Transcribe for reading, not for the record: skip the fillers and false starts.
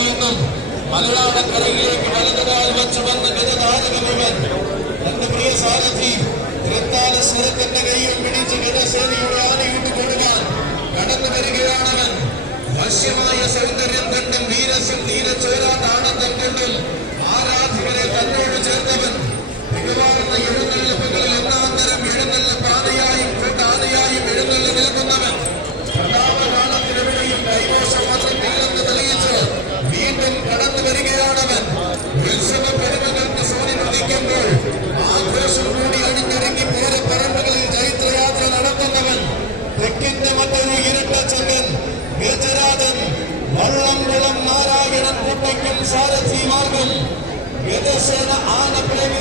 കരയിൽ നിന്നും മലയാളക്കരയിലേക്ക് വലതുകാൽ വെച്ചു വന്ന ഗജനായകനിവൻ. തന്റെ പ്രിയ സാരഥി തൃത്താല സ്വരത്തിന്റെ കയ്യിൽ പിടിച്ച് ഗജസേനയുടെ ആനയിട്ട് കൊടുക്കാൻ കടന്നു വരികയാണവൻ. വശ്യമായ സൗന്ദര്യം കണ്ടും വീരസ്യം നീരച്ചോരാട്ടാണത്തം കൊണ്ടും ആരാധകരെ തന്നോട് ചേർത്തവൻ. മികവാർന്ന എഴുന്നള്ളിപ്പുകളിൽ ഒന്നാം തരം എഴുന്നള്ളിപ്പാതയായും കൂട്ടാനയായും എഴുന്നള്ളി നിൽക്കുന്നവൻ. പ്രതാപകാലത്തിനെവിടെയും കൈമോശമാത്രത്തില്ലെന്ന് തെളിയിച്ച് വീണ്ടും കടന്നു വരികയാണവൻ. ഉത്സവ പെരുമകൾക്ക് സൂര്യൻ ഉദിക്കുമ്പോൾ ആഘോഷം കൂടി അണിഞ്ഞൊരുങ്ങി പൂരപ്പറമ്പുകളിൽ ചൈത്രയാത്ര നടത്തുന്നവൻ. തെക്കിന്റെ മറ്റൊരു ഇരട്ടച്ചങ്കൻ ഗജരാജൻ. വള്ളംകുളം നാരായണൻ കുട്ടിക്കും സാരഥി മാർഗം. ഗജസേന ആനപ്രേമി